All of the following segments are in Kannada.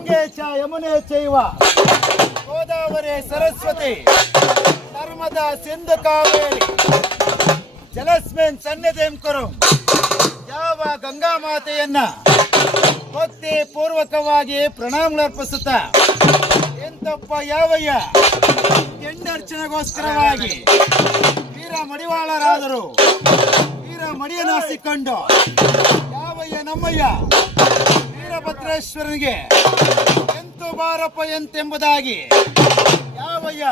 ಗಂಗೆ ಚ ಯಮುನೆ ಚೈವ ಗೋದಾವರಿ ಸರಸ್ವತಿ ನರ್ಮದಾ ಸಿಂಧು ಕಾವೇರಿ ಜಲಸ್ಮಿನ್ ಸನ್ನಿಧಿಂ ಕುರು. ಯಾವ ಗಂಗಾ ಮಾತೆಯನ್ನ ಭಕ್ತಿ ಪೂರ್ವಕವಾಗಿ ಪ್ರಣಾಮಗಳರ್ಪಿಸುತ್ತಾ ಎಂತಪ್ಪ ಯಾವಯ್ಯ ಕೆಂಡರ್ಚನೆಗೋಸ್ಕರವಾಗಿ ವೀರ ಮಡಿವಾಳರಾದರು ವೀರ ಮಡಿಯನಾಸಿಕೊಂಡು ಯಾವಯ್ಯ ನಮ್ಮಯ್ಯ ವೀರಭದ್ರೇಶ್ವರನಿಗೆ ಎಂತು ಬಾರಪ್ಪ ಎಂತೆಂಬುದಾಗಿ ಯಾವಯ್ಯ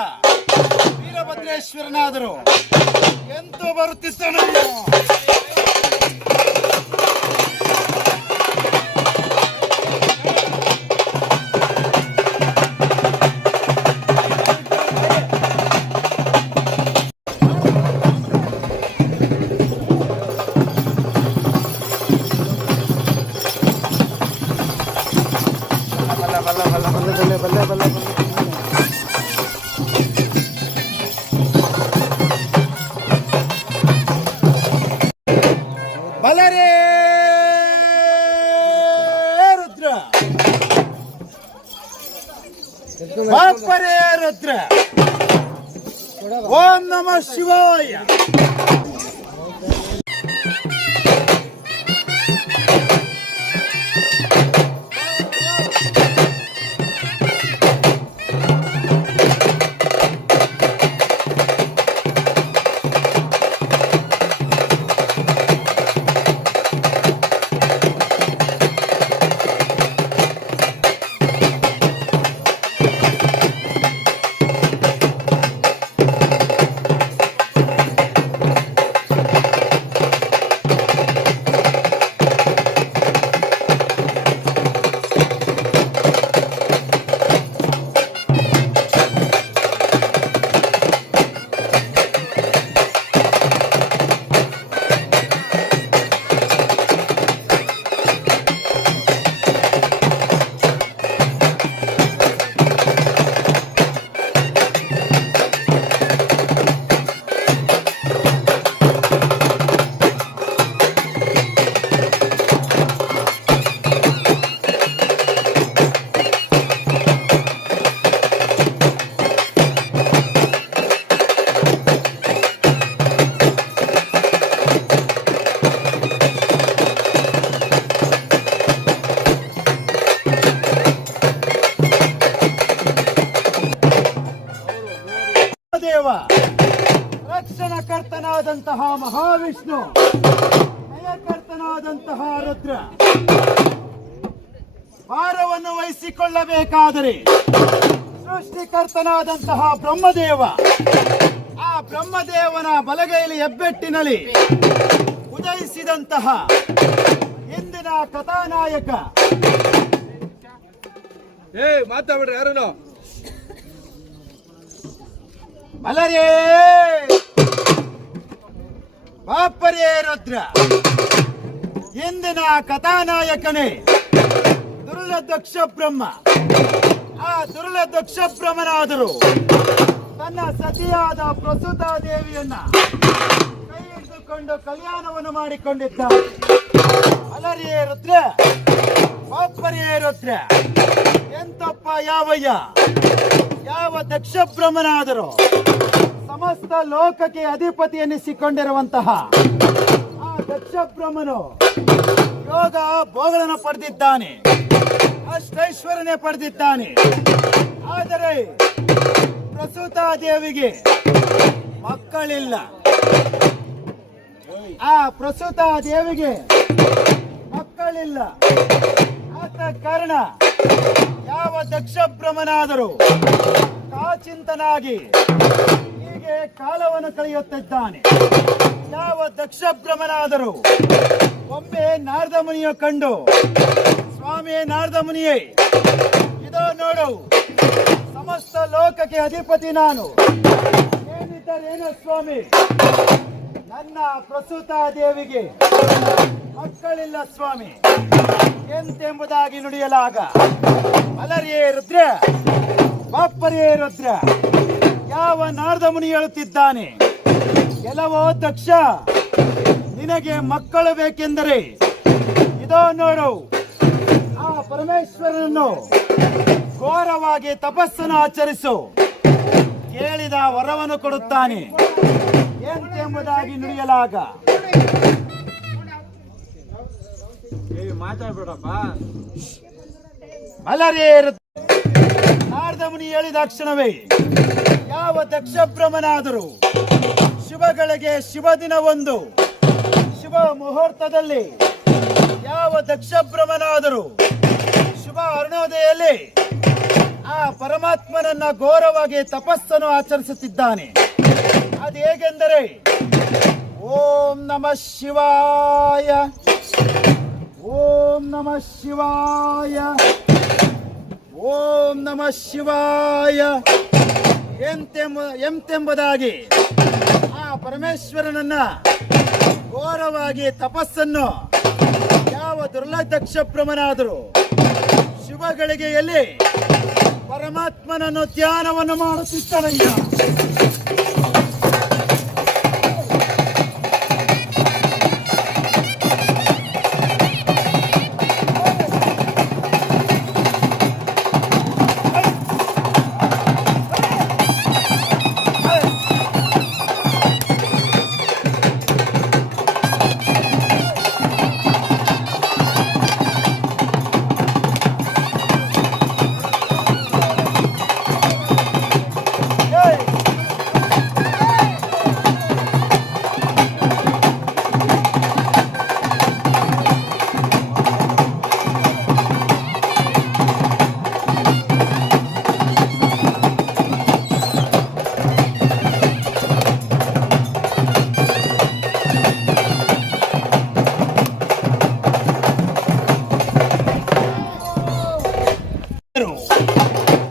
ವೀರಭದ್ರೇಶ್ವರನಾದರು ಎಂತು ಬರುತ್ತಿದ್ದನು. ಬಲರೇ ರುದ್ರ ಬಾಪರೇ ರುದ್ರ ಓಂ ನಮಃ ಶಿವಾಯ. ರಕ್ಷಣಕರ್ತನಾದಂತಹ ಮಹಾವಿಷ್ಣು ಭಯಕರ್ತನಾದಂತಹ ರುದ್ರ ಭಾರವನ್ನು ವಹಿಸಿಕೊಳ್ಳಬೇಕಾದರೆ ಸೃಷ್ಟಿಕರ್ತನಾದಂತಹ ಬ್ರಹ್ಮದೇವ ಆ ಬ್ರಹ್ಮದೇವನ ಬಲಗೈಲಿ ಹೆಬ್ಬೆಟ್ಟಿನಲ್ಲಿ ಉದಯಿಸಿದಂತಹ ಇಂದಿನ ಕಥಾನಾಯಕ ಮಾತಾಡ್ರಿ ಯಾರು ಬಲರೇ ಬಾಪರೇ ರುದ್ರ ಇಂದಿನ ಕಥಾನಾಯಕನೇ ದುರ್ಲದಕ್ಷ ಬ್ರಹ್ಮ. ಆ ದುರ್ಲದಕ್ಷ ಬ್ರಹ್ಮನಾದರು ತನ್ನ ಸತಿಯಾದ ಪ್ರಸೂತಾ ದೇವಿಯನ್ನ ಕೈ ಹಿಡಿದುಕೊಂಡು ಕಲ್ಯಾಣವನ್ನು ಮಾಡಿಕೊಂಡಿದ್ದಾರೆ. ಬಲರೇ ರುದ್ರ ಬಾಪರೇ ರುದ್ರ ಎಂತಪ್ಪ ಯಾವಯ್ಯ ಯಾವ ದಕ್ಷ ಬ್ರಹ್ಮನಾದರೂ ಸಮಸ್ತ ಲೋಕಕ್ಕೆ ಅಧಿಪತಿ ಎನ್ನಿಸಿಕೊಂಡಿರುವಂತಹ ಆ ದಕ್ಷ ಬ್ರಹ್ಮನು ಯೋಗ ಭೋಗಗಳನ್ನು ಪಡೆದಿದ್ದಾನೆ, ಅಷ್ಟೈಶ್ವರ್ಯನೇ ಪಡೆದಿದ್ದಾನೆ. ಆದರೆ ಪ್ರಸೂತಾ ದೇವಿಗೆ ಮಕ್ಕಳಿಲ್ಲ. ಆ ಪ್ರಸೂತಾ ದೇವಿಗೆ ಮಕ್ಕಳಿಲ್ಲ. ಆದ ಕಾರಣ ಯಾವ ದಕ್ಷ ಬ್ರಹ್ಮನಾದರೂ ಕಾಚಿಂತನಾಗಿ ಹೀಗೆ ಕಾಲವನ್ನು ಕಳೆಯುತ್ತಿದ್ದಾನೆ. ಯಾವ ದಕ್ಷ ಬ್ರಹ್ಮನಾದರೂ ಒಮ್ಮೆ ನಾರದ ಮುನಿಯ ಕಂಡು, ಸ್ವಾಮಿ ನಾರದ ಮುನಿಯೇ, ಇದೋ ನೋಡು, ಸಮಸ್ತ ಲೋಕಕ್ಕೆ ಅಧಿಪತಿ ನಾನು, ಏನಿದ್ದರೇನು ಸ್ವಾಮಿ, ನನ್ನ ಪ್ರಸೂತಾ ದೇವಿಗೆ ಮಕ್ಕಳಿಲ್ಲ ಸ್ವಾಮಿ ಎಂತೆಂಬುದಾಗಿ ನುಡಿಯಲಾಗ, ಬಲರೇ ರುದ್ರ ಬಾಪರೇ ರುದ್ರ ಯಾವ ನಾರದ ಮುನಿ ಹೇಳುತ್ತಿದ್ದಾನೆ, ಕೆಲವೋ ದಕ್ಷ, ನಿನಗೆ ಮಕ್ಕಳು ಬೇಕೆಂದರೆ ಇದೋ ನೋಡು, ಆ ಪರಮೇಶ್ವರನನ್ನು ಘೋರವಾಗಿ ತಪಸ್ಸನ್ನು ಆಚರಿಸು, ಕೇಳಿದ ವರವನ್ನು ಕೊಡುತ್ತಾನೆ ಎಂತೆಂಬುದಾಗಿ ನುಡಿಯಲಾಗ. ಮಾತಾಡ್ಬೇಡಪ್ಪ. ಅಲರೇರು ನಾರದ ಮುನಿ ಹೇಳಿದ ಕ್ಷಣವೇ ಯಾವ ದಕ್ಷ ಬ್ರಹ್ಮನಾದರೂ ಶುಭಗಳಿಗೆ ಶುಭ ದಿನವೊಂದು ಶುಭ ಮುಹೂರ್ತದಲ್ಲಿ ಯಾವ ದಕ್ಷ ಬ್ರಹ್ಮನಾದರೂ ಶುಭ ಅರುಣೋದಯಲ್ಲಿ ಆ ಪರಮಾತ್ಮನನ್ನ ಘೋರವಾಗಿ ತಪಸ್ಸನ್ನು ಆಚರಿಸುತ್ತಿದ್ದಾನೆ. ಅದು ಹೇಗೆಂದರೆ ಓಂ ನಮಃ ಶಿವಾಯ, ಓಂ ನಮಃ ಶಿವಾಯ, ಓಂ ನಮಃ ಶಿವಾಯ ಎಂತೆಂಬುದಾಗಿ ಆ ಪರಮೇಶ್ವರನನ್ನ ಘೋರವಾಗಿ ತಪಸ್ಸನ್ನು ಯಾವ ದುರ್ಲಕ್ಷ ಬ್ರಹ್ಮನಾದರೂ ಶುಭ ಗಳಿಗೆಯಲ್ಲಿ ಪರಮಾತ್ಮನನ್ನು ಧ್ಯಾನವನ್ನು ಮಾಡುತ್ತಿದ್ದಾನಯ್ಯ.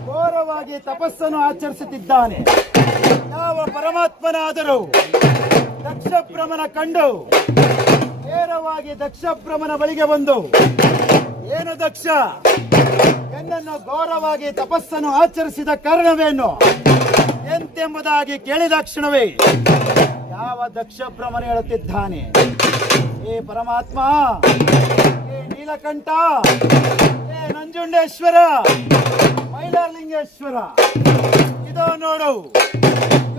ಘೋರವಾಗಿ ತಪಸ್ಸನ್ನು ಆಚರಿಸುತ್ತಿದ್ದಾನೆ. ಯಾವ ಪರಮಾತ್ಮನಾದರೂ ದಕ್ಷ ಬ್ರಹ್ಮನ ಕಂಡು ನೇರವಾಗಿ ದಕ್ಷ ಬ್ರಹ್ಮನ ಬಳಿಗೆ ಬಂದು, ಏನು ದಕ್ಷ, ಎನ್ನನ್ನು ಘೋರವಾಗಿ ತಪಸ್ಸನ್ನು ಆಚರಿಸಿದ ಕಾರಣವೇನು ಎಂತೆಂಬುದಾಗಿ ಕೇಳಿದ ಕ್ಷಣವೇ ಯಾವ ದಕ್ಷ ಬ್ರಹ್ಮನ ಹೇಳುತ್ತಿದ್ದಾನೆ, ಏ ಪರಮಾತ್ಮ, ಏ ನೀಲಕಂಠ, ಏ ನಂಜುಂಡೇಶ್ವರ, ಮೈಲಾರಲಿಂಗೇಶ್ವರ, ಇದೋ ನೋಡು,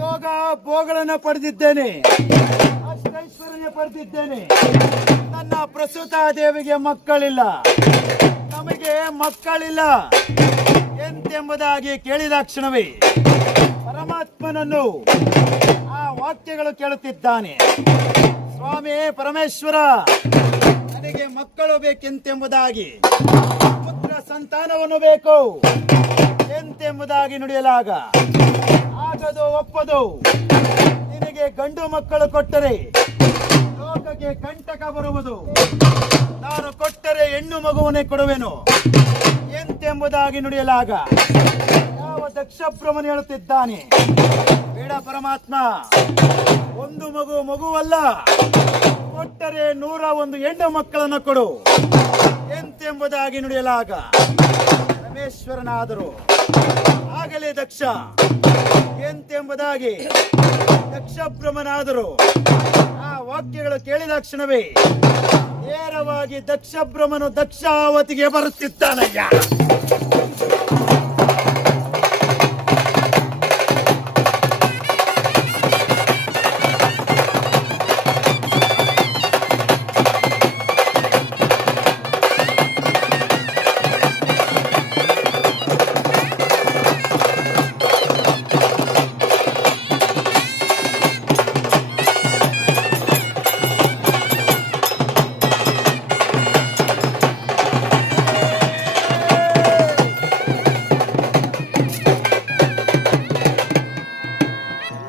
ಯೋಗ ಭೋಗಗಳನ್ನು ಪಡೆದಿದ್ದೇನೆ, ಅಷ್ಟೈಶ್ವರ್ಯ ಪಡೆದಿದ್ದೇನೆ. ನನ್ನ ಪ್ರಸೂತ ದೇವಿಗೆ ಮಕ್ಕಳಿಲ್ಲ, ನಮಗೆ ಮಕ್ಕಳಿಲ್ಲ ಎಂತೆಂಬುದಾಗಿ ಕೇಳಿದ ಕ್ಷಣವೇ ಪರಮಾತ್ಮನನ್ನು ಆ ವಾಕ್ಯಗಳು ಕೇಳುತ್ತಿದ್ದಾನೆ. ಸ್ವಾಮಿ ಪರಮೇಶ್ವರ, ನನಗೆ ಮಕ್ಕಳು ಬೇಕೆಂತೆಂಬುದಾಗಿ, ಪುತ್ರ ಸಂತಾನವನ್ನು ಬೇಕು ಎಂತೆಂಬುದಾಗಿ ನುಡಿಯಲಾಗ, ಆಗದು ಒಪ್ಪದು, ನಿನಗೆ ಗಂಡು ಮಕ್ಕಳು ಕೊಟ್ಟರೆ ಲೋಕಕ್ಕೆ ಕಂಟಕ ಬರುವುದು, ನಾನು ಕೊಟ್ಟರೆ ಹೆಣ್ಣು ಮಗುವನ್ನೇ ಕೊಡುವೆನು ಎಂತೆಂಬುದಾಗಿ ನುಡಿಯಲಾಗ ಯಾವ ದಕ್ಷ ಬ್ರಹ್ಮನು ಹೇಳುತ್ತಿದ್ದಾನೆ, ಬೇಡ ಪರಮಾತ್ಮ, ಒಂದು ಮಗುವಲ್ಲ, ಕೊಟ್ಟರೆ 101 ಹೆಣ್ಣು ಮಕ್ಕಳನ್ನು ಕೊಡು ಎಂತೆಂಬುದಾಗಿ ನುಡಿಯಲಾಗ ಪರಮೇಶ್ವರನಾದರೂ ಆಗಲೇ ದಕ್ಷ ಎಂತೆಂಬುದಾಗಿ ದಕ್ಷ ಬ್ರಹ್ಮನಾದರೂ ಆ ವಾಕ್ಯಗಳು ಕೇಳಿದ ಕ್ಷಣವೇ ನೇರವಾಗಿ ದಕ್ಷ ಬ್ರಹ್ಮನು ದಕ್ಷಾವತಿಗೆ ಬರುತ್ತಿದ್ದಾನಯ್ಯ.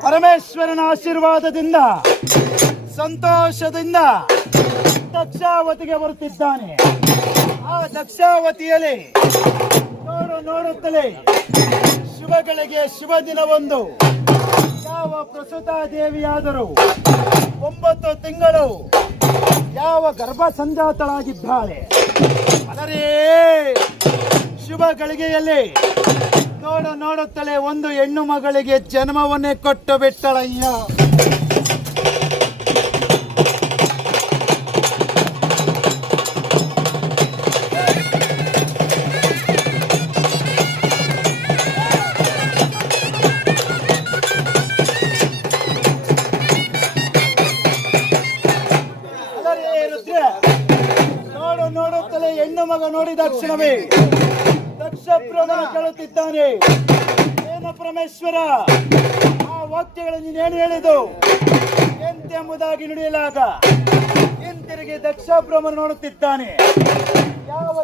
ಪರಮೇಶ್ವರನ ಆಶೀರ್ವಾದದಿಂದ ಸಂತೋಷದಿಂದ ದಕ್ಷಾವತಿಗೆ ಬರುತ್ತಿದ್ದಾನೆ. ಆ ದಕ್ಷಾವತಿಯಲ್ಲಿ ನೋಡುತ್ತಲೇ ಶುಭಗಳಿಗೆ ಶುಭ ದಿನವೊಂದು ಯಾವ ಪ್ರಸೂತ ದೇವಿಯಾದರೂ 9 ತಿಂಗಳು ಯಾವ ಗರ್ಭ ಸಂಜಾತಳಾಗಿದ್ದಾಳೆ, ಅದರೇ ಶುಭ ಗಳಿಗೆಯಲ್ಲಿ ನೋಡುತ್ತಲೇ ಒಂದು ಹೆಣ್ಣು ಮಗಳಿಗೆ ಜನ್ಮವನ್ನೇ ಕೊಟ್ಟು ಬಿಟ್ಟಳಯ್ಯ. ನೋಡಿದ ಕ್ಷಣವೇ ದಕ್ಷ ಬ್ರಹ್ಮನು ಕೇಳುತ್ತಿದ್ದಾನೆ, ಏನು ಪರಮೇಶ್ವರ ಆ ವಾಕ್ಯಗಳನ್ನು ನೀನೇನು ಹೇಳಿದು ಎಂತೆಂಬುದಾಗಿ ನುಡಿಯಲಾಗ ಹಿಂತಿರುಗಿ ದಕ್ಷ ಬ್ರಹ್ಮನು ನೋಡುತ್ತಿದ್ದಾನೆ. ಯಾವ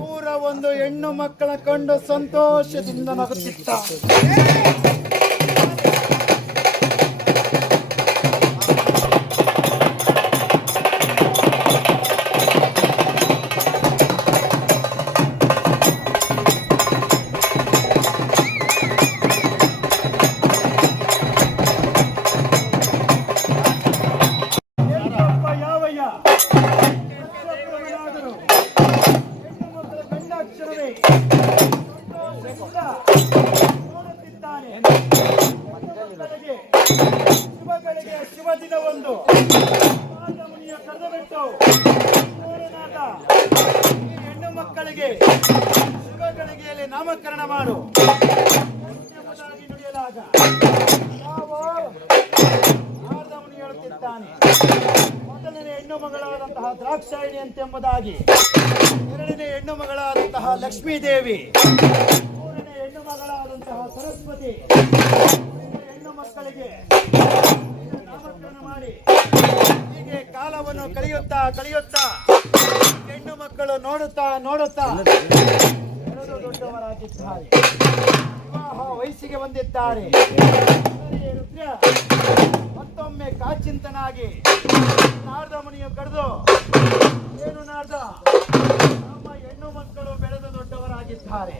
101 ಹೆಣ್ಣು ಮಕ್ಕಳ ಕಂಡು ಸಂತೋಷದಿಂದ ನಗುತ್ತಿದ್ದ. ಶುಭ ದಿನವೊಂದು ಮುನಿಯ ಕರೆದುಬಿಟ್ಟು ಹೆಣ್ಣು ಮಕ್ಕಳಿಗೆ ಶುಭ ಗಳಿಗೆಯಲ್ಲಿ ನಾಮಕರಣ ಮಾಡು ಎಂಬುದಾಗಿ ನುಡಿಯಲಾಗ ಯಾವ ಮುನಿ ಹೇಳುತ್ತಿದ್ದಾನೆ, ಮೊದಲನೇ ಹೆಣ್ಣು ಮಗಳಾದಂತಹ ದ್ರಾಕ್ಷಾಯಿಣಿ ಎಂಬುದಾಗಿ, ಎರಡನೇ ಹೆಣ್ಣು ಮಗಳಾದಂತಹ ಲಕ್ಷ್ಮೀದೇವಿ, ಮೂರನೇ ಹೆಣ್ಣು ಮಗಳಾದಂತಹ ಸರಸ್ವತಿ, ಹೆಣ್ಣು ಮಕ್ಕಳಿಗೆ ನಾಮಕರಣ ಮಾಡಿ ಹೀಗೆ ಕಾಲವನ್ನು ಕಳೆಯುತ್ತಾ ಹೆಣ್ಣು ಮಕ್ಕಳು ನೋಡುತ್ತಾ ಬೆಳೆದು ದೊಡ್ಡವರಾಗಿದ್ದಾರೆ, ವಿವಾಹ ವಯಸ್ಸಿಗೆ ಬಂದಿದ್ದಾರೆ. ರುದ್ರ ಮತ್ತೊಮ್ಮೆ ಕಾಚಿಂತನಾಗಿ ನಾರದ ಮುನಿಯು ಕರೆದು, ಏನು ನಾರದ, ನಮ್ಮ ಹೆಣ್ಣು ಮಕ್ಕಳು ಬೆಳೆದು ದೊಡ್ಡವರಾಗಿದ್ದಾರೆ,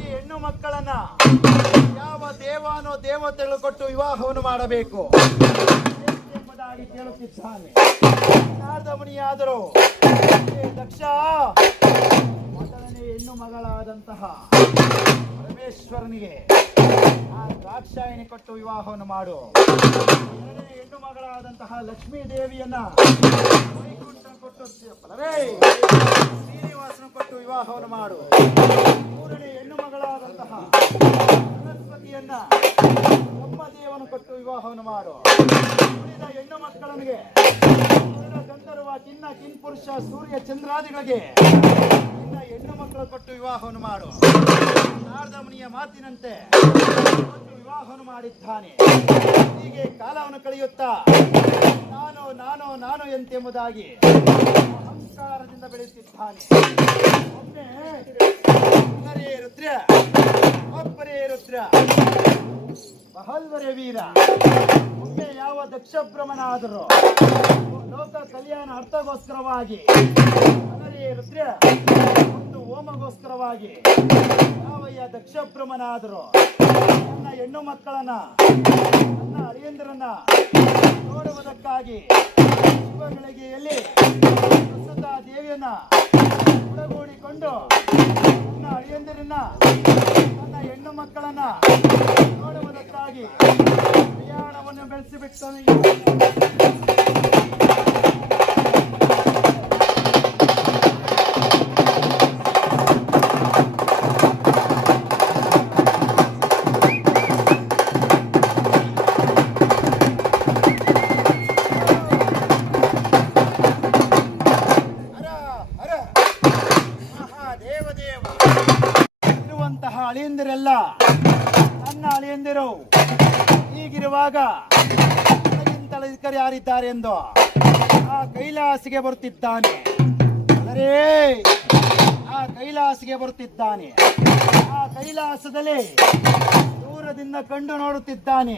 ಈ ಹೆಣ್ಣು ಮಕ್ಕಳನ್ನ ಯಾವ ದೇವಾನೋ ದೇವತೆಗಳು ಕೊಟ್ಟು ವಿವಾಹವನ್ನು ಮಾಡಬೇಕು ಎಂಬುದಾಗಿ ಕೇಳುತ್ತಿದ್ದಾನೆ. ನಾರದ ಮುನಿಯಾದರೂ, ದಕ್ಷ ಮೊದಲನೇ ಹೆಣ್ಣು ಮಗಳಾದಂತಹ ಪರಮೇಶ್ವರನಿಗೆ ಆ ದ್ರಾಕ್ಷಾಯಿಣಿ ಕೊಟ್ಟು ವಿವಾಹವನ್ನು ಮಾಡು, ಎರಡನೇ ಹೆಣ್ಣು ಮಗಳಾದಂತಹ ಲಕ್ಷ್ಮೀ ದೇವಿಯನ್ನ ವೈಕುಂಠ ಕೊಟ್ಟು ಶ್ರೀನಿವಾಸನ ಕೊಟ್ಟು ವಿವಾಹವನ್ನು ಮಾಡು, ಮೂರನೇ ಹೆಣ್ಣು ಮಗಳಾದಂತಹ ಸರಸ್ವತಿಯನ್ನ ಬ್ರಹ್ಮದೇವನ ಕೊಟ್ಟು ವಿವಾಹವನ್ನು ಮಾಡು, ಉಳಿದ ಹೆಣ್ಣು ಮಕ್ಕಳಿಗೆ ಗಂಧರ್ವ ಕಿನ್ನ ಕಿನ್ಪುರುಷ ಸೂರ್ಯ ಚಂದ್ರಾದಿಗಳಿಗೆ ಇನ್ನ ಹೆಣ್ಣು ಮಕ್ಕಳು ಕೊಟ್ಟು ವಿವಾಹವನ್ನು ಮಾಡು. ನಾರದ ಮುನಿಯ ಮಾತಿನಂತೆ ಕೊಟ್ಟು ವಿವಾಹವನ್ನು ಮಾಡಿದ್ದಾನೆ. ಹೀಗೆ ಕಾಲವನ್ನು ಕಳೆಯುತ್ತಾ ನಾನು ಎಂತೆಂಬುದಾಗಿ ಅಹಂಕಾರದಿಂದ ಬೆಳೆಯುತ್ತಿದ್ದಾನೆ. ಒಮ್ಮೆ ಒಬ್ಬರೇ ರುದ್ರ ಬಹಲ್ವರೇ ವೀರ, ಒಮ್ಮೆ ಯಾವ ದಕ್ಷ ಬ್ರಹ್ಮನಾದರೂ ಲೋಕ ಕಲ್ಯಾಣ ಅರ್ಥಗೋಸ್ಕರವಾಗಿ ರುದ್ರ ಒಂದು ಹೋಮಗೋಸ್ಕರವಾಗಿ ಯಾವಯ್ಯ ದಕ್ಷ ಬ್ರಹ್ಮನಾದರೂ ನನ್ನ ಹೆಣ್ಣು ಮಕ್ಕಳನ್ನ ನನ್ನ ಅಳಿಯಂದಿರನ್ನ ನೋಡುವುದಕ್ಕಾಗಿ ಶಿವಗಳಿಗೆಯಲ್ಲಿ ಪ್ರಸ್ತುತ ದೇವಿಯನ್ನ ಒಳಗೂಡಿಕೊಂಡು ನನ್ನ ಅಳಿಯಂದಿರನ್ನ ನನ್ನ ಹೆಣ್ಣು ಮಕ್ಕಳನ್ನ ನೋಡುವುದಕ್ಕಾಗಿ ಪ್ರಯಾಣವನ್ನು ಬೆಳೆಸಿಬಿಟ್ಟನು. ಅಳಿಯಂದಿರೆಲ್ಲ ನನ್ನ ಅಳಿಯಂದಿರು ಹೀಗಿರುವಾಗ ಯಾರಿದ್ದಾರೆ ಎಂದು ಆ ಕೈಲಾಸಿಗೆ ಬರುತ್ತಿದ್ದಾನೆ. ಅಂದರೆ ಆ ಕೈಲಾಸಿಗೆ ಬರುತ್ತಿದ್ದಾನೆ. ಆ ಕೈಲಾಸದಲ್ಲಿ ದೂರದಿಂದ ಕಂಡು ನೋಡುತ್ತಿದ್ದಾನೆ.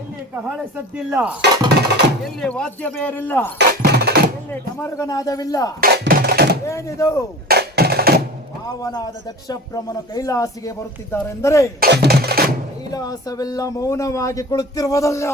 ಎಲ್ಲಿ ಕಹಳೆ ಸದ್ದಿಲ್ಲ, ಎಲ್ಲಿ ವಾದ್ಯ ಬೇರಿಲ್ಲ, ಎಲ್ಲಿ ಡಮರುಗನಾದವಿಲ್ಲ. ಏನಿದು? ಪಾವನಾದ ದಕ್ಷ ಬ್ರಹ್ಮನ ಕೈಲಾಸಿಗೆ ಬರುತ್ತಿದ್ದಾರೆ ಎಂದರೆ ಕೈಲಾಸವೆಲ್ಲ ಮೌನವಾಗಿ ಕುಳಿತಿರುವುದಲ್ಲ.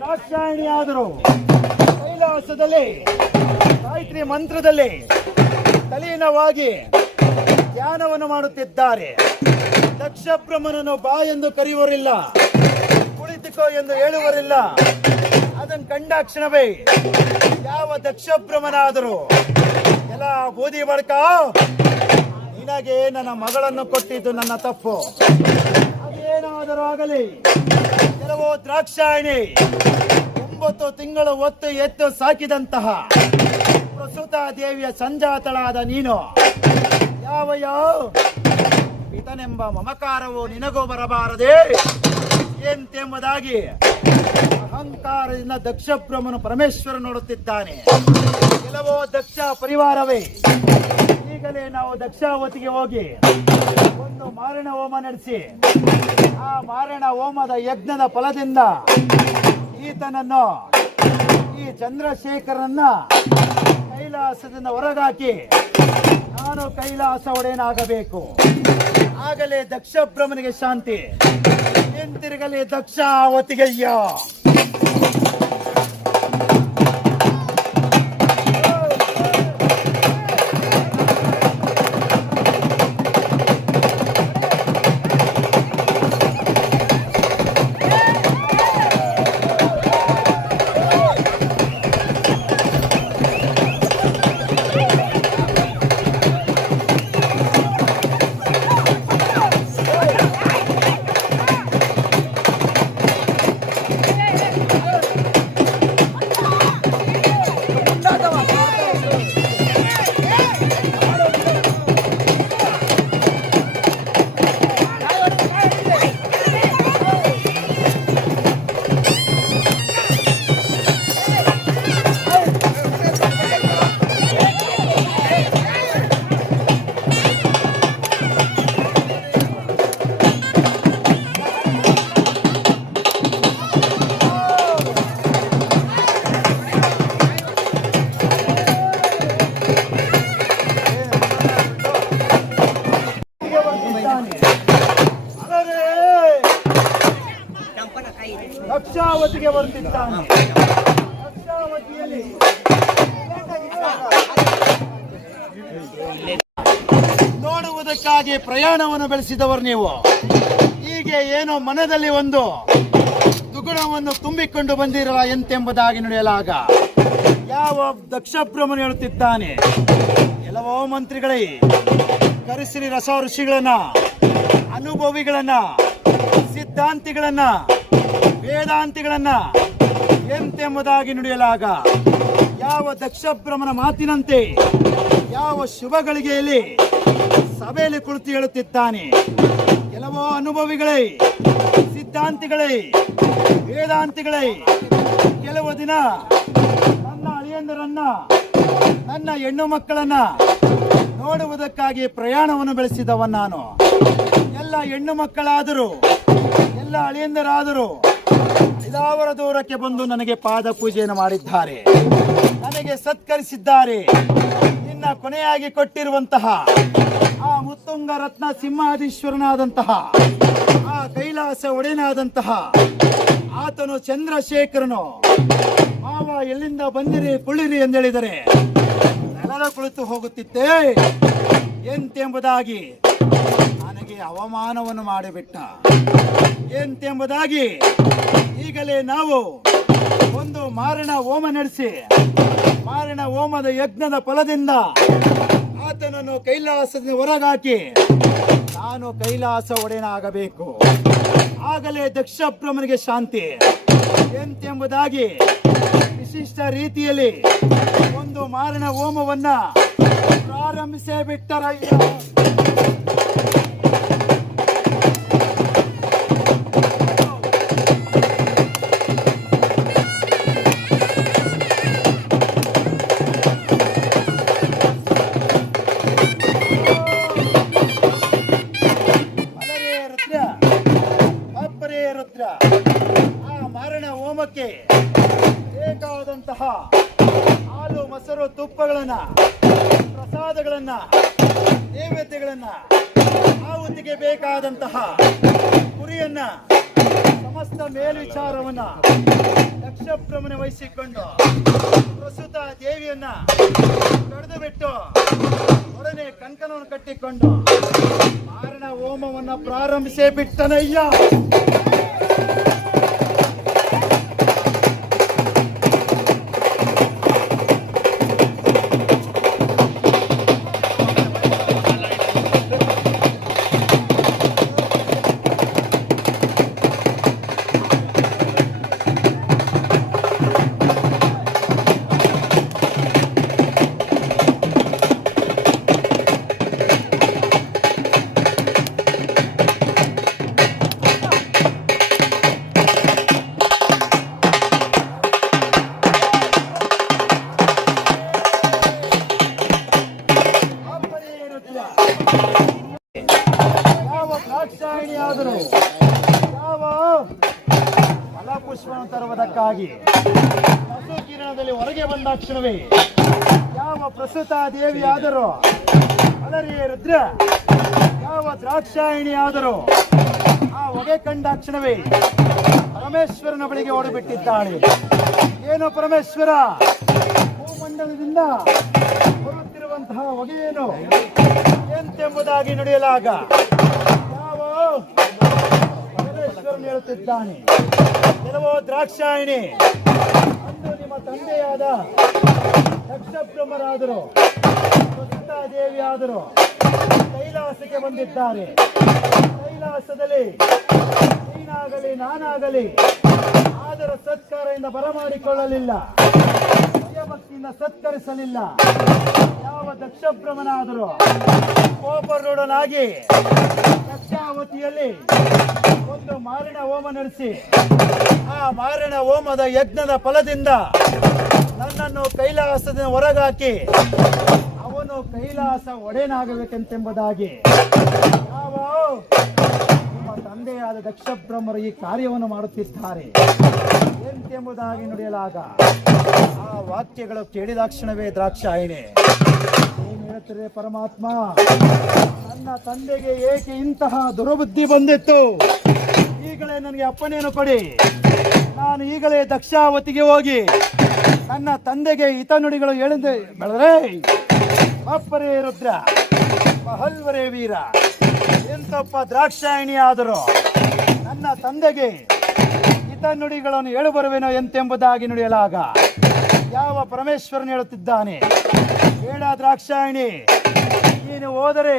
ದ್ರಾಕ್ಷಾಯಣಿಯಾದರು ಕೈಲಾಸದಲ್ಲಿ ಗಾಯತ್ರಿ ಮಂತ್ರದಲ್ಲಿ ತಲೀನವಾಗಿ ಧ್ಯಾನವನ್ನು ಮಾಡುತ್ತಿದ್ದಾರೆ. ದಕ್ಷ ಬ್ರಹ್ಮನನ್ನು ಬಾ ಎಂದು ಕರೆಯುವರಿಲ್ಲ, ಕುಳಿತುಕೋ ಎಂದು ಹೇಳುವರಿಲ್ಲ. ಅದನ್ನು ಕಂಡಾಕ್ಷಣವೇ ಯಾವ ದಕ್ಷ ಬ್ರಹ್ಮನಾದರೂ ಎಲ್ಲ ಬೂದಿ ಬಡ್ಕ, ನಿನಗೆ ನನ್ನ ಮಗಳನ್ನು ಕೊಟ್ಟಿದ್ದು ನನ್ನ ತಪ್ಪು, ಅದೇನಾದರೂ ಆಗಲಿ. ಕೆಲವು ದ್ರಾಕ್ಷಾಯಣಿ 9 ತಿಂಗಳು ಹೊತ್ತು ಎತ್ತು ಸಾಕಿದಂತಹ ಪ್ರಸೂತ ದೇವಿಯ ಸಂಜಾತಳಾದ ನೀನು ಯಾವ ಪಿತನೆಂಬ ಮಮಕಾರವು ನಿನಗೂ ಬರಬಾರದೆ ಎಂತೆಂಬುದಾಗಿ ಅಹಂಕಾರದಿಂದ ದಕ್ಷ ಬ್ರಹ್ಮನು ಪರಮೇಶ್ವರ ನೋಡುತ್ತಿದ್ದಾನೆ. ಕೆಲವು ದಕ್ಷ ಪರಿವಾರವೇ, ಈಗಲೇ ನಾವು ದಕ್ಷಾವತಿಗೆ ಹೋಗಿ ಒಂದು ಮಾರಣ ಹೋಮ ನಡೆಸಿ ಆ ಮಾರಣ ಹೋಮದ ಯಜ್ಞದ ಫಲದಿಂದ ಈತನನ್ನು, ಈ ಚಂದ್ರಶೇಖರನ್ನ ಕೈಲಾಸದಿಂದ ಹೊರಗಾಕಿ ನಾನು ಕೈಲಾಸ ಒಡೆಯನಾಗಬೇಕು. ಆಗಲೇ ದಕ್ಷ ಬ್ರಹ್ಮನಿಗೆ ಶಾಂತಿ, ಎಂತಿರುಗಲಿ ದಕ್ಷಾವತಿಗಯ್ಯ. ದಕ್ಷಾವತಿಗೆ ಬರ್ತಿದ್ದಾನೆ. ದಕ್ಷಾವತಿಯಲ್ಲಿ ನೋಡುವುದಕ್ಕಾಗಿ ಪ್ರಯಾಣವನ್ನು ಬೆಳೆಸಿದವರು ನೀವು. ಹೀಗೆ ಏನೋ ಮನದಲ್ಲಿ ಒಂದು ದುಗುಣವನ್ನು ತುಂಬಿಕೊಂಡು ಬಂದಿರಲ್ಲ ಎಂತೆಂಬುದಾಗಿ ನುಡಿಯಲಾಗ ಯಾವ ದಕ್ಷ ಬ್ರಹ್ಮನು ಹೇಳುತ್ತಿದ್ದಾನೆ, ಕೆಲವೋ ಮಂತ್ರಿಗಳೇ ಕರೆಸಿರಿ ರಸ ಋಷಿಗಳನ್ನ, ಅನುಭವಿಗಳನ್ನ, ಸಿದ್ಧಾಂತಿಗಳನ್ನ, ವೇದಾಂತಿಗಳನ್ನ ಎಂತೆಂಬುದಾಗಿ ನುಡಿಯಲಾಗ ಯಾವ ದಕ್ಷ ಬ್ರಹ್ಮನ ಮಾತಿನಂತೆ ಯಾವ ಶುಭ ಗಳಿಗೆಯಲ್ಲಿ ಸಭೆಯಲ್ಲಿ ಕುಳಿತು ಹೇಳುತ್ತಿದ್ದಾನೆ. ಕೆಲವೋ ಅನುಭವಿಗಳೇ, ಸಿದ್ಧಾಂತಿಗಳೇ, ವೇದಾಂತಿಗಳೇ, ಕೆಲವು ದಿನ ನನ್ನ ಅಳಿಯಂದರನ್ನ, ನನ್ನ ಹೆಣ್ಣು ಮಕ್ಕಳನ್ನ ನೋಡುವುದಕ್ಕಾಗಿ ಪ್ರಯಾಣವನ್ನು ಬೆಳೆಸಿದವ ನಾನು. ಎಲ್ಲ ಹೆಣ್ಣು ಮಕ್ಕಳಾದರೂ, ಎಲ್ಲ ಅಳಿಯಂದರಾದರೂ ಇದಾವರ ದೂರಕ್ಕೆ ಬಂದು ನನಗೆ ಪಾದ ಪೂಜೆಯನ್ನು ಮಾಡಿದ್ದಾರೆ, ನನಗೆ ಸತ್ಕರಿಸಿದ್ದಾರೆ. ನಿನ್ನ ಕೊನೆಯಾಗಿ ಕೊಟ್ಟಿರುವಂತಹ ಆ ಮುತ್ತುಂಗ ರತ್ನ ಸಿಂಹಾಧೀಶ್ವರನಾದಂತಹ ಆ ಕೈಲಾಸ ಒಡೆಯನಾದಂತಹ ಆತನು ಚಂದ್ರಶೇಖರನು ಮಾವ ಎಲ್ಲಿಂದ ಬಂದಿರಿ ಕುಳಿರಿ ಎಂದೇಳಿದರೆ ನೆಲದ ಕುಳಿತು ಹೋಗುತ್ತಿದ್ದೆ ಎಂತೆಂಬುದಾಗಿ ನನಗೆ ಅವಮಾನವನ್ನು ಮಾಡಿಬಿಟ್ಟ ಎಂತೆಂಬುದಾಗಿ ಈಗಲೇ ನಾವು ಒಂದು ಮಾರಣ ಹೋಮ ನಡೆಸಿ ಮಾರಣ ಹೋಮದ ಯಜ್ಞದ ಫಲದಿಂದ ಆತನನ್ನು ಕೈಲಾಸದಿಂದ ಹೊರಗಾಕಿ ನಾನು ಕೈಲಾಸ ಒಡೆಯನಾಗಬೇಕು. ಆಗಲೇ ದಕ್ಷ ಬ್ರಹ್ಮನಿಗೆ ಶಾಂತಿ ಎಂತೆಂಬುದಾಗಿ ವಿಶಿಷ್ಟ ರೀತಿಯಲ್ಲಿ ಒಂದು ಮಾರಣ ಹೋಮವನ್ನ ಪ್ರಾರಂಭಿಸೇ ಬಿಟ್ಟರಯ್ಯ. ಆ ಮಾರಣ ಹೋಮಕ್ಕೆ ಬೇಕಾದಂತಹ ಹಾಲು ಮೊಸರು ತುಪ್ಪಗಳನ್ನ ಪ್ರಸಾದಗಳನ್ನ ನೈವೇದ್ಯಗಳನ್ನ ಆಹುತಿಗೆ ಬೇಕಾದಂತಹ ಕುರಿಯನ್ನ ಸಮಸ್ತ ಮೇಲ್ವಿಚಾರವನ್ನ ದಕ್ಷಬ್ರಹ್ಮನೆ ವಹಿಸಿಕೊಂಡು ಪ್ರಸ್ತುತ ದೇವಿಯನ್ನ ಕಡಿದು ಬಿಟ್ಟು ಒಡನೆ ಕಂಕಣವನ್ನು ಕಟ್ಟಿಕೊಂಡು ಮಾರಣ ಹೋಮವನ್ನ ಪ್ರಾರಂಭಿಸೇ ಬಿಟ್ಟನಯ್ಯ. ಯಾವ ದ್ರಾಕ್ಷಾಯಣಿ ಆದರೂ ಯಾವ ಫಲಪುಷ್ಪವನ್ನು ತರುವುದಕ್ಕಾಗಿ ಹಸು ಕಿರಣದಲ್ಲಿ ಹೊರಗೆ ಬಂದಾಕ್ಷಣವೇ ಯಾವ ಪ್ರಸ್ತುತ ದೇವಿ ಆದರೂ ಅಲರಿಯೇ ರುದ್ರ ಯಾವ ದ್ರಾಕ್ಷಾಯಣಿ ಆದರೂ ಆ ಹೊಗೆ ಕಂಡಾಕ್ಷಣವೇ ಪರಮೇಶ್ವರನ ಬಳಿಗೆ ಓಡಿಬಿಟ್ಟಿದ್ದಾಳೆ. ಏನು ಪರಮೇಶ್ವರ, ಭೂಮಂಡಲದಿಂದ ಬರುತ್ತಿರುವಂತಹ ಹೊಗೆಯೇನು ಎಂತೆಂಬುದಾಗಿ ನುಡಿಯಲಾಗ ಯಾವ ಪರಮೇಶ್ವರನು ಹೇಳುತ್ತಿದ್ದಾನೆ, ಕೆಲವೋ ದ್ರಾಕ್ಷಾಯಣಿ ಅಂದು ನಿಮ್ಮ ತಂದೆಯಾದ ದಕ್ಷಬ್ರಹ್ಮರಾದರು ದೇವಿ ಆದರು ಕೈಲಾಸಕ್ಕೆ ಬಂದಿದ್ದಾರೆ. ಕೈಲಾಸದಲ್ಲಿ ನೀನಾಗಲಿ ನಾನಾಗಲಿ ಆದರ ಸತ್ಕಾರದಿಂದ ಬರಮಾಡಿಕೊಳ್ಳಲಿಲ್ಲ, ಭಯಭಕ್ತಿಯಿಂದ ಸತ್ಕರಿಸಲಿಲ್ಲ. ಯಾವ ದಕ್ಷಬ್ರಹ್ಮನಾದರೂ ಕೋಪರುಡನಾಗಿ ದಕ್ಷಾವತಿಯಲ್ಲಿ ಒಂದು ಮಾರಣ ಹೋಮ ನಡೆಸಿ ಆ ಮಾರಣ ಹೋಮದ ಯಜ್ಞದ ಫಲದಿಂದ ನನ್ನನ್ನು ಕೈಲಾಸದಿಂದ ಹೊರಗಾಕಿ ಅವನು ಕೈಲಾಸ ಒಡೆಯನಾಗಬೇಕೆಂತೆಂಬುದಾಗಿ ಯಾವ ನಿಮ್ಮ ತಂದೆಯಾದ ದಕ್ಷಬ್ರಹ್ಮರು ಈ ಕಾರ್ಯವನ್ನು ಮಾಡುತ್ತಿದ್ದಾರೆ ಎಂತೆಂಬುದಾಗಿ ನುಡಿಯಲಾಗ ಆ ವಾಕ್ಯಗಳು ಕೇಳಿದಾಕ್ಷಣವೇ ದ್ರಾಕ್ಷಾಯಣಿ ಏನು ಹೇಳ್ತಾರೆ, ಪರಮಾತ್ಮ ನನ್ನ ತಂದೆಗೆ ಏಕೆ ಇಂತಹ ದುರ್ಬುದ್ಧಿ ಬಂದಿತ್ತು, ಈಗಲೇ ನನಗೆ ಅಪ್ಪಣೆಯನ್ನು ಕೊಡಿ, ನಾನು ಈಗಲೇ ದಕ್ಷಾವತಿಗೆ ಹೋಗಿ ನನ್ನ ತಂದೆಗೆ ಹಿತ ನುಡಿಗಳು ಹೇಳಿದೆ ಬೆಳೆದ್ರೆ ಅಪ್ಪರೇ ರುದ್ರ ಹಲ್ವರೇ ವೀರ ಎಂತಪ್ಪ ದ್ರಾಕ್ಷಾಯಣಿ ಆದರೂ ನನ್ನ ತಂದೆಗೆ ಹಿತ ನುಡಿಗಳನ್ನು ಹೇಳು ಬರುವೆನೋ ಎಂತೆಂಬುದಾಗಿ ನುಡಿಯಲಾಗ ಯಾವ ಪರಮೇಶ್ವರನು ಹೇಳುತ್ತಿದ್ದಾನೆ, ಬೇಡ ದ್ರಾಕ್ಷಾಯಣಿ, ನೀನು ಹೋದರೆ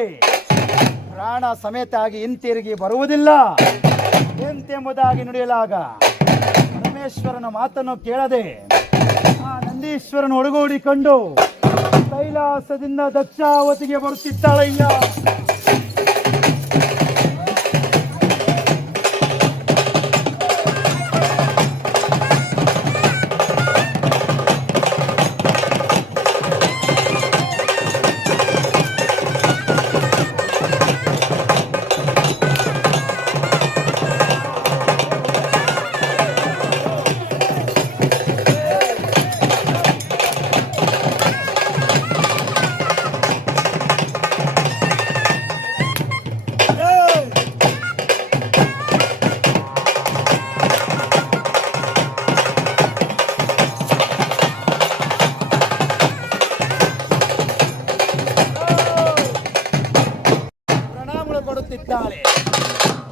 ಪ್ರಾಣ ಸಮೇತ ಆಗಿ ಹಿಂತಿರುಗಿ ಬರುವುದಿಲ್ಲ ಎಂತೆಂಬುದಾಗಿ ನುಡಿಯಲಾಗ ಪರಮೇಶ್ವರನ ಮಾತನ್ನು ಕೇಳದೆ ಆ ನಂದೀಶ್ವರನ ಒಡಗೂಡಿಕೊಂಡು ಕೈಲಾಸದಿಂದ ದಕ್ಷಾವತಿಗೆ ಬರುತ್ತಿದ್ದಾಳಯ್ಯ.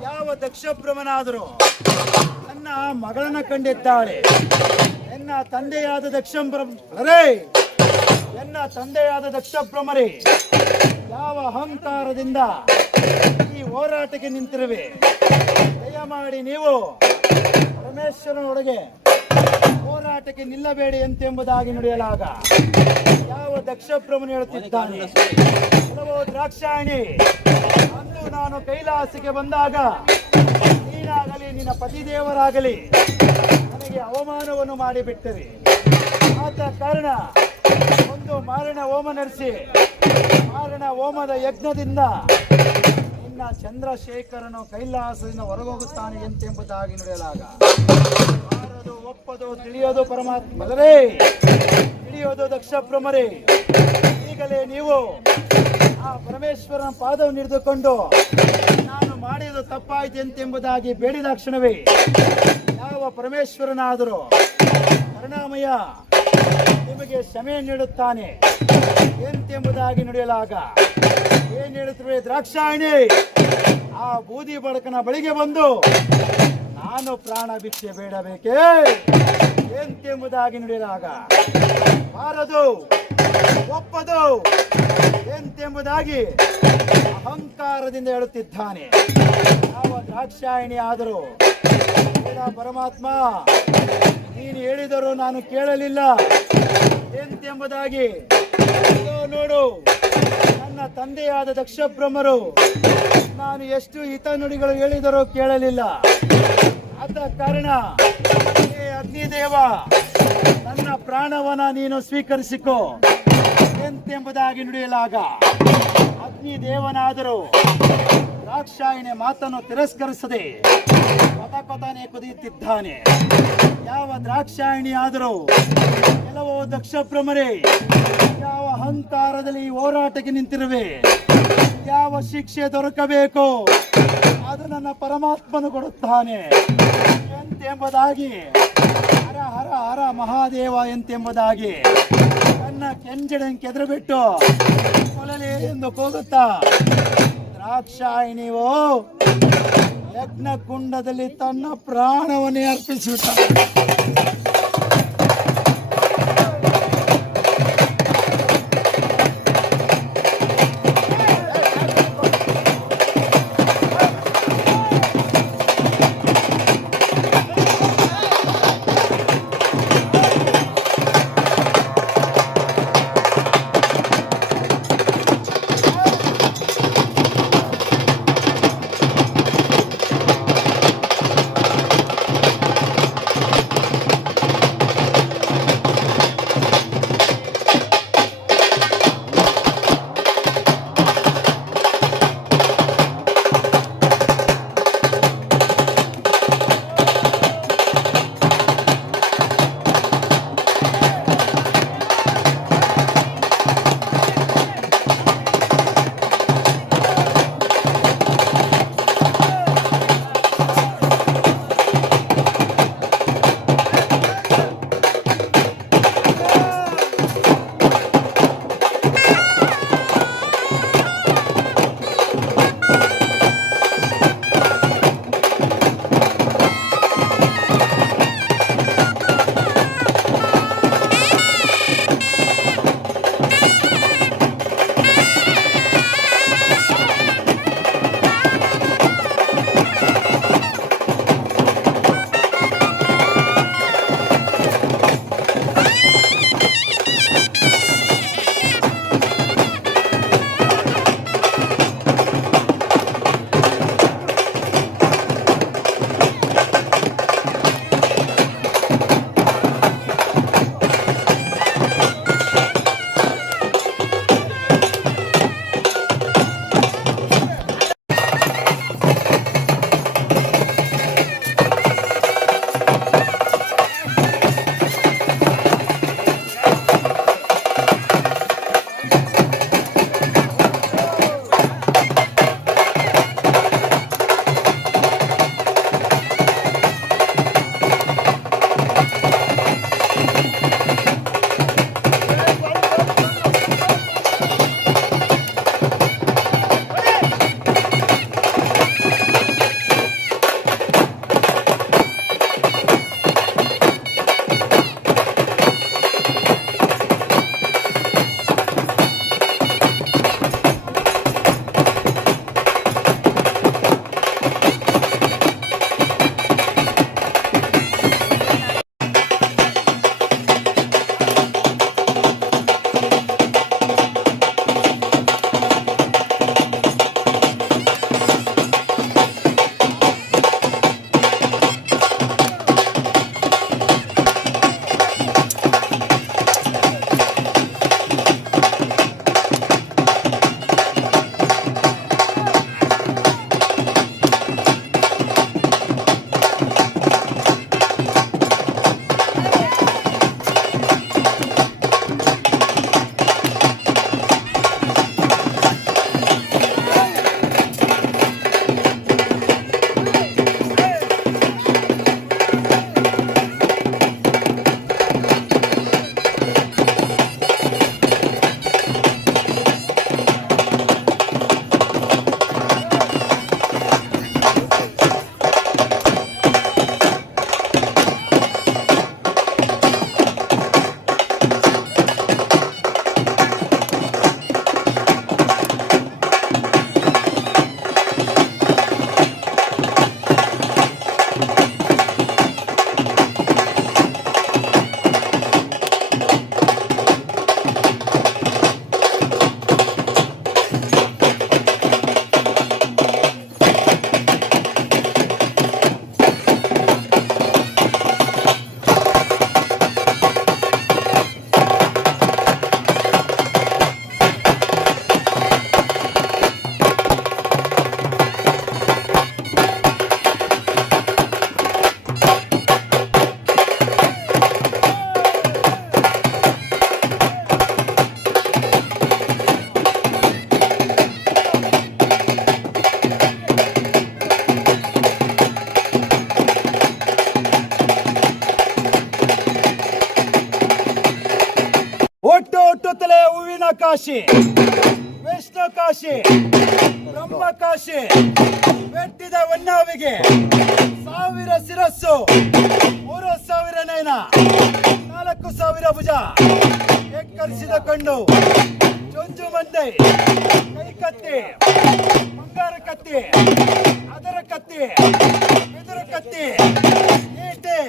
ಯಾವ ದಕ್ಷಬ್ರಹ್ಮನಾದರೂ ನನ್ನ ಮಗಳನ್ನ ಕಂಡಿದ್ದಾಳೆ. ಎನ್ನ ತಂದೆಯಾದ ದಕ್ಷಬ್ರಹ್ಮರೇ ಯಾವ ಅಹಂಕಾರದಿಂದ ಈ ಹೋರಾಟಕ್ಕೆ ನಿಂತಿರುವೆ, ದಯಮಾಡಿ ನೀವು ಪರಮೇಶ್ವರನೊಳಗೆ ಹೋರಾಟಕ್ಕೆ ನಿಲ್ಲಬೇಡಿ ಎಂತೆಂಬುದಾಗಿ ನುಡಿಯಲಾಗ ಯಾವ ದಕ್ಷಬ್ರಹ್ಮನು ಹೇಳುತ್ತಿದ್ದಾನೆ, ಕೆಲವು ದ್ರಾಕ್ಷಾಯಣಿ ಅಂದು ನಾನು ಕೈಲಾಸಕ್ಕೆ ಬಂದಾಗ ನೀನಾಗಲಿ ನಿನ್ನ ಪತಿದೇವರಾಗಲಿ ನನಗೆ ಅವಮಾನವನ್ನು ಮಾಡಿಬಿಟ್ಟರೆ, ಆದ ಕಾರಣ ಒಂದು ಮಾರಣ ಹೋಮ ನಡೆಸಿ ಮಾರಣ ಹೋಮದ ಯಜ್ಞದಿಂದ ನಿನ್ನ ಚಂದ್ರಶೇಖರನು ಕೈಲಾಸದಿಂದ ಹೊರಗೋಗುತ್ತಾನೆ ಎಂತೆಂಬುದಾಗಿ ನುಡಿಯಲಾಗ ಬಾರದು ಒಪ್ಪದು ತಿಳಿಯೋದು ಪರಮಾತ್ಮರೇ, ತಿಳಿಯೋದು ದಕ್ಷಬ್ರಹ್ಮರೇ, ಈಗಲೇ ನೀವು ಆ ಪರಮೇಶ್ವರನ ಪಾದವನ್ನು ಹಿಡಿದುಕೊಂಡು ನಾನು ಮಾಡಿದ ತಪ್ಪಾಯ್ತು ಎಂತೆಂಬುದಾಗಿ ಬೇಡಿದ ಕ್ಷಣವೇ ಯಾವ ಪರಮೇಶ್ವರನಾದರೂ ಕರುಣಾಮಯ ನಿಮಗೆ ಕ್ಷಮೆ ನೀಡುತ್ತಾನೆ ಎಂತೆಂಬುದಾಗಿ ನುಡಿಯಲಾಗ ಏನ್ ಹೇಳುತ್ತವೆ ದ್ರಾಕ್ಷಾಯಣಿ ಆ ಬೂದಿ ಬಡಕನ ಬಳಿಗೆ ಬಂದು ನಾನು ಪ್ರಾಣ ಭಿಕ್ಷೆ ಬೇಡಬೇಕೇ ಎಂತೆಂಬುದಾಗಿ ನುಡಿಯಲಾಗ ಬಾರದು ಒಪ್ಪದು ಎಂತೆಂಬುದಾಗಿ ಅಹಂಕಾರದಿಂದ ಹೇಳುತ್ತಿದ್ದಾನೆ. ಯಾವ ದ್ರಾಕ್ಷಾಯಣಿ ಆದರೂ ಬೇಡ ಪರಮಾತ್ಮ, ನೀನು ಹೇಳಿದರೂ ನಾನು ಕೇಳಲಿಲ್ಲ ಎಂತೆಂಬುದಾಗಿ ನೋಡು. ನನ್ನ ತಂದೆಯಾದ ದಕ್ಷ ಬ್ರಹ್ಮರು ನಾನು ಎಷ್ಟು ಹಿತನುಡಿಗಳು ಹೇಳಿದರೂ ಕೇಳಲಿಲ್ಲ. ಆದ ಕಾರಣ ಹೇ ಅಗ್ನಿದೇವ, ನನ್ನ ಪ್ರಾಣವನ್ನ ನೀನು ಸ್ವೀಕರಿಸಿಕೋ ಎಂತೆಂಬುದಾಗಿ ನುಡಿಯಲಾಗ ಅಗ್ನಿದೇವನಾದರೂ ದ್ರಾಕ್ಷಾಯಣಿ ಮಾತನ್ನು ತಿರಸ್ಕರಿಸದೆ ಕೊತಕೊತನೆ ಕುದಿಯುತ್ತಿದ್ದಾನೆ. ಯಾವ ದ್ರಾಕ್ಷಾಯಣಿ ಆದರೂ ಕೆಲವು ದಕ್ಷ ಭ್ರಮರೇ ಯಾವ ಅಹಂಕಾರದಲ್ಲಿ ಹೋರಾಟಕ್ಕೆ ನಿಂತಿರುವೆ, ಯಾವ ಶಿಕ್ಷೆ ದೊರಕಬೇಕು ಅದು ನನ್ನ ಪರಮಾತ್ಮನು ಕೊಡುತ್ತಾನೆ ಎಂತೆಂಬುದಾಗಿ ಹರ ಹರ ಹರ ಮಹಾದೇವ ಎಂತೆಂಬುದಾಗಿ ತನ್ನ ಕೆಂಜಡಂಕೆದ್ರು ಬಿಟ್ಟು ಕೊಲಲೆ ಎಂದು ಕೂಗುತ್ತಾ ದ್ರಾಕ್ಷಾಯಣಿಯೋ ಯಜ್ಞ ಕುಂಡದಲ್ಲಿ ತನ್ನ ಪ್ರಾಣವನ್ನೇ ಅರ್ಪಿಸಿಬಿಟ್ಟ. ಕಾಶಿ, ವಿಷ್ಣು ಕಾಶಿ, ಬ್ರಹ್ಮ ಕಾಶಿ, ವೆಟ್ಟಿದ ವನ್ನಾವಿಗೆ 1000 ಶಿರಸ್ಸು, 3000 ನಯನ, 4000 ಭುಜ, ಎಕ್ಕರಿಸಿದ ಕಣ್ಣು, ಚೊಂಜು ಮಂದೆ, ಕೈ ಕತ್ತಿ, ಬಂಗಾರ ಕತ್ತಿ, ಅದರ ಕತ್ತಿ, ಎದುರು ಕತ್ತಿ, ಈಟೆ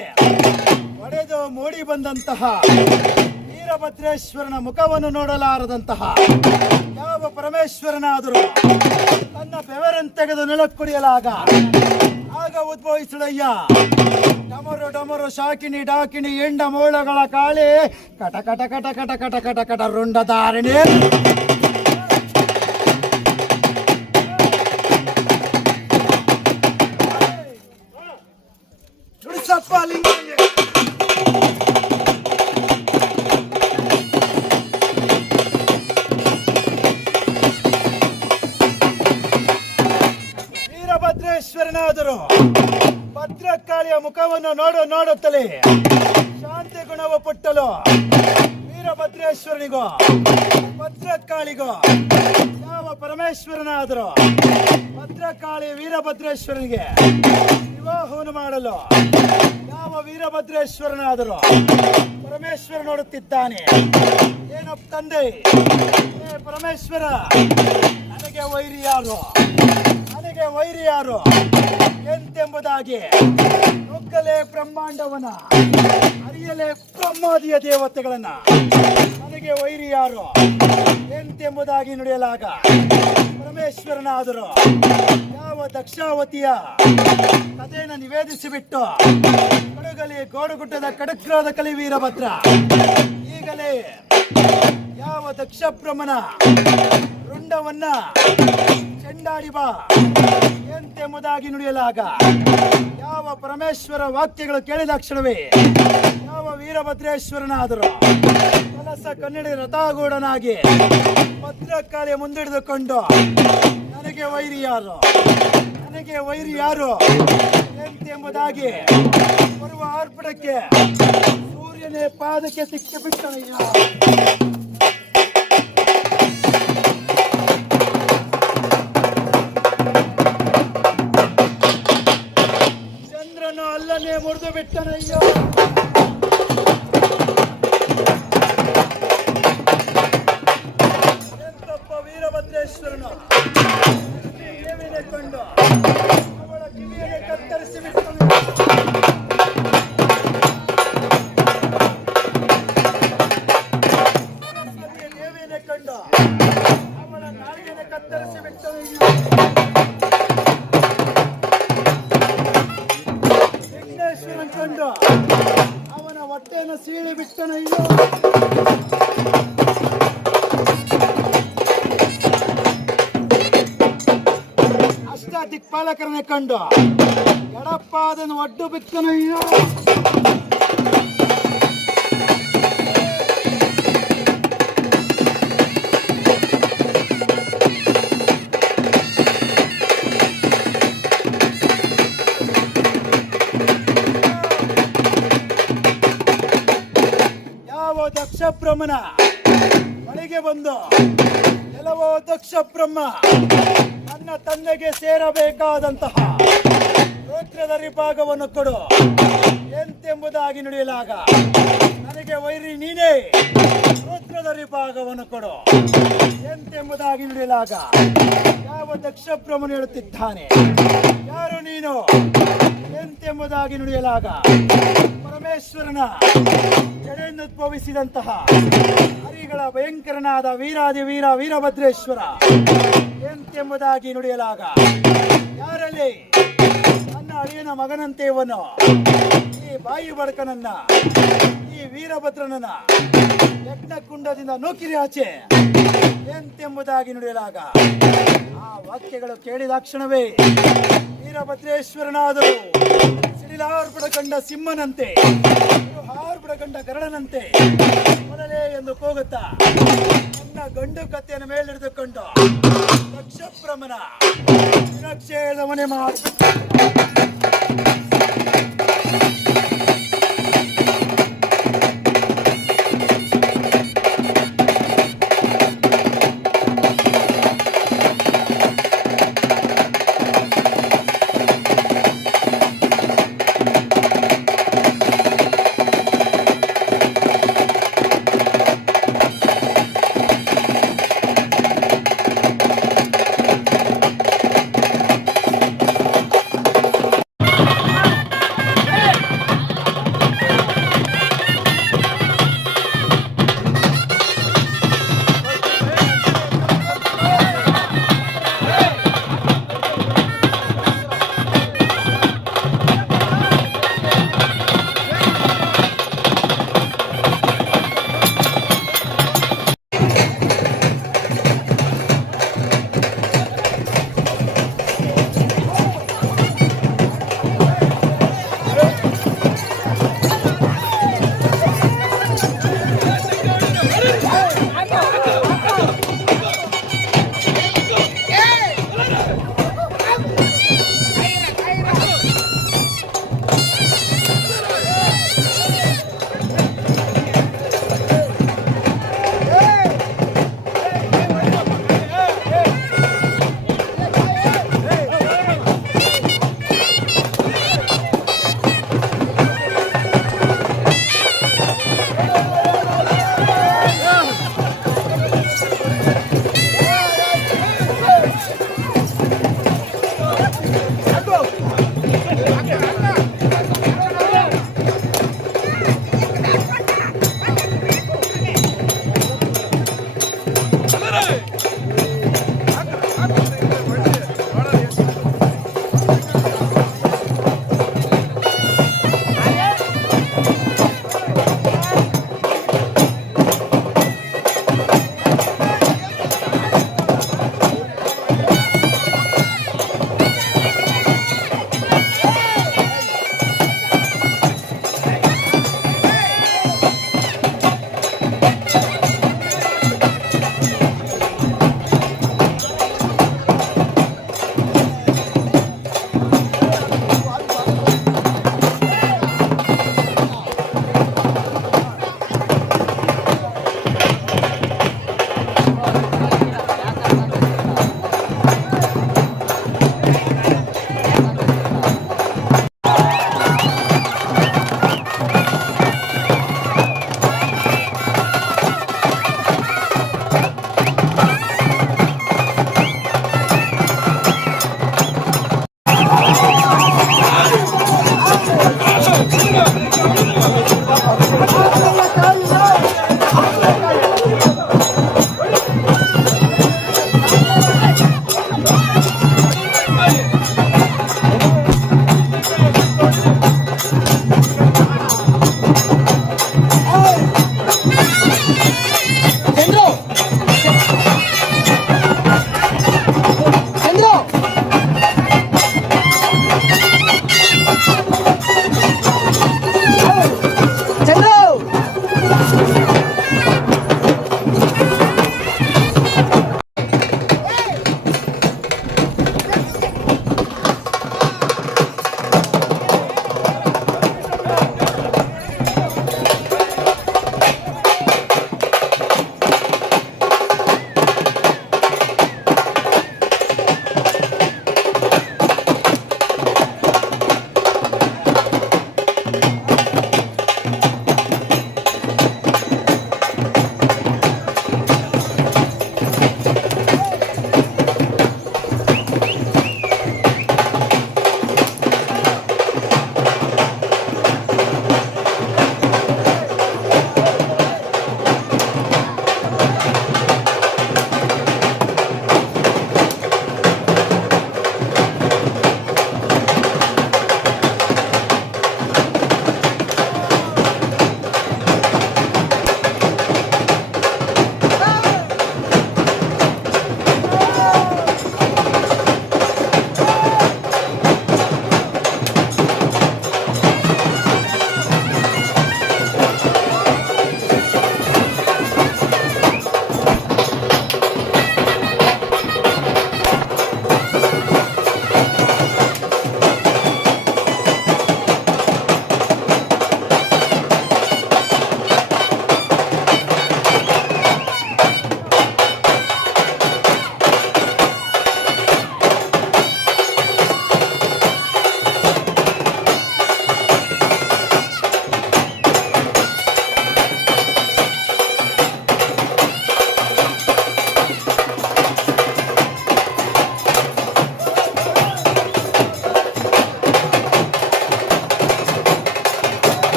ಒಡೆದು ಮೂಡಿ ಬಂದಂತಹ ವೀರಭದ್ರೇಶ್ವರನ ಮುಖವನ್ನು ನೋಡಲಾರದಂತಹ ಯಾವ ಪರಮೇಶ್ವರನಾದರೂ ತನ್ನ ಬೆವರನ್ನು ತೆಗೆದು ನೆಲಕ್ಕೆ ಕುಡಿಯಲಾಗ ಆಗ ಉದ್ಭವಿಸಲಯ್ಯ ಡಮರು ಡಮರು ಶಾಕಿನಿ ಡಾಕಿನಿ ಎಂಡ ಮೋಳಗಳ ಕಾಳಿ ಕಟ ಕಟ ಕಟ ಕಟ ಕಟ ಕಟ ಕಟ ರುಂಡಧಾರಣೆ ನುಡಿಸಪ್ಪ ಲಿಂಗಯ್ಯ. ವೀರಭದ್ರೇಶ್ವರನಾದರೂ ಭದ್ರಕಾಳಿಯ ಮುಖವನ್ನು ನೋಡುತ್ತಲೇ ಶಾಂತಿ ಗುಣವ ಪುಟ್ಟಲು ವೀರಭದ್ರೇಶ್ವರನಿಗೋ ಭದ್ರಕಾಳಿಗೋ ಯಾವ ಪರಮೇಶ್ವರನಾದರೂ ಭದ್ರಕಾಳಿ ವೀರಭದ್ರೇಶ್ವರನಿಗೆ ವಿವಾಹವನ್ನು ಮಾಡಲು ಯಾವ ವೀರಭದ್ರೇಶ್ವರನಾದರೂ ಪರಮೇಶ್ವರ ನೋಡುತ್ತಿದ್ದಾನೆ. ಏನಪ್ಪ ತಂದೆ, ಏ ಪರಮೇಶ್ವರ, ನನಗೆ ವೈರಿ ಯಾರು, ನನಗೆ ವೈರಿ ಯಾರು ಎಂತೆಂಬುದಾಗಿ ನುಗ್ಗಲೇ ಬ್ರಹ್ಮಾಂಡವನ ಅರಿಯಲೇ ಬ್ರಹ್ಮಾದಿಯ ದೇವತೆಗಳನ್ನ ನನಗೆ ವೈರಿ ಯಾರು ಎಂತೆಂಬುದಾಗಿ ನುಡಿಯಲಾಗ ಪರಮೇಶ್ವರನಾದರೂ ಯಾವ ದಕ್ಷಾವತಿಯ ಕಥೆಯನ್ನು ನಿವೇದಿಸಿಬಿಟ್ಟು ಕಡುಗಲಿ ಗೋಡುಗುಡ್ಡದ ಕಡಕ್ರಾದ ಕಲಿ ವೀರಭದ್ರ ಈಗಲೇ ಯಾವ ದಕ್ಷ ಬ್ರಹ್ಮನ ರುಂಡವನ್ನ ಚೆಂಡಾಡಿ ಬಾ ಎಂತೆಂಬುದಾಗಿ ನುಡಿಯಲಾಗ ಯಾವ ಪರಮೇಶ್ವರ ವಾಕ್ಯಗಳು ಕೇಳಿದ ಕ್ಷಣವೇ ಯಾವ ವೀರಭದ್ರೇಶ್ವರನಾದರೂ ಕಲಸ ಕನ್ನಡಿ ರಥಾಗೂಢನಾಗಿ ಭದ್ರಕಾಳಿಯ ಮುಂದಿಡಿದುಕೊಂಡು ನನಗೆ ವೈರಿ ಯಾರು, ನನಗೆ ವೈರಿ ಯಾರು ಎಂತೆಂಬುದಾಗಿ ಬರುವ ಅರ್ಪಣಕ್ಕೆ ಸೂರ್ಯನೇ ಪಾದಕ್ಕೆ ಸಿಕ್ಕಿ ಬಿಟ್ಟನಯ್ಯ. ಚಂದ್ರನು ಅಲ್ಲನೇ ಮುರಿದು ಬಿಟ್ಟನಯ್ಯ. ಎಂತಪ್ಪ ವೀರಭದ್ರೇಶ್ವರನು ದೇವಿനെ ಕೊಂಡು ಅವಳ ಕಿವಿಯನ್ನು ಕತ್ತರಿಸಿ ಬಿಟ್ಟನು. ದೇವಿനെ ಕೊಂಡು ಅವಳ ನಾಲಿಗೆಯನ್ನು ಕತ್ತರಿಸಿ ಬಿಟ್ಟನು. ವಿಘ್ನೇಶ್ವರನ್ ಕೊಂಡು ಅವನ ಹೊಟ್ಟೆಯನ್ನು ಸೀಳಿ ಬಿಟ್ಟನಯ್ಯ. ಅಷ್ಟದಿಕ್ಪಾಲಕರನ್ನೇ ಕಂಡು ಎಡಪ್ಪಾದನ್ನು ಒಡ್ಡು ಬಿತ್ತನಯ್ಯ. ಯಾವ ದಕ್ಷ ಬ್ರಹ್ಮನ ಬಳಿಗೆ ಬಂದು ಕೆಲವೋ ದಕ್ಷ ಬ್ರಹ್ಮ ನನ್ನ ತಂದೆಗೆ ಸೇರಬೇಕಾದಂತಹ ಗೋತ್ರದ ವಿಭಾಗವನ್ನು ಕೊಡು ಎಂತೆಂಬುದಾಗಿ ನುಡಿಯಲಾಗ ನನಗೆ ವೈರಿ ನೀನೇ, ಗೋತ್ರದ ವಿಭಾಗವನ್ನು ಕೊಡು ಎಂತೆಂಬುದಾಗಿ ನುಡಿಯಲಾಗ ಯಾವ ದಕ್ಷ ಬ್ರಹ್ಮನು ಹೇಳುತ್ತಿದ್ದಾನೆ, ಯಾರು ನೀನು ಎಂತೆಂಬುದಾಗಿ ನುಡಿಯಲಾಗ ಪರಮೇಶ್ವರನ ಜಡೆಯನ್ನು ಉದ್ಭವಿಸಿದಂತಹ ಹರಿಗಳ ಭಯಂಕರನಾದ ವೀರಾದಿ ವೀರ ವೀರಭದ್ರೇಶ್ವರ ಎಂತೆಂಬುದಾಗಿ ನುಡಿಯಲಾಗ ಯಾರಲ್ಲಿ ನನ್ನ ಅಳಿಯನ ಮಗನಂತೆ ಇವನು ಈ ಬಾಯಿ ಬಡಕನನ್ನ ಈ ವೀರಭದ್ರನನ್ನ ಯಜ್ಞಕುಂಡದಿಂದ ನೂಕಿರಿ ಆಚೆ ಎಂತೆಂಬುದಾಗಿ ನುಡಿಯಲಾಗ ಆ ವಾಕ್ಯಗಳು ಕೇಳಿದ ಕ್ಷಣವೇ ವೀರಭದ್ರೇಶ್ವರನಾದರೂ ಸಿಡಿಲಾರ್ಪುಡ ಕಂಡ ಸಿಂಹನಂತೆ ಹಾರ್ಪುಡ ಕಂಡ ಗರಡನಂತೆ ಮೊದಲೇ ಎಂದು ಕೂಗುತ್ತಾ ನನ್ನ ಗಂಡು ಕತ್ತೆಯನ್ನು ಮೇಲಿಡಿದುಕೊಂಡು ದಕ್ಷ ಬ್ರಹ್ಮನ ಸುರಕ್ಷೆಯ ಮನೆ ಮಾಡಿ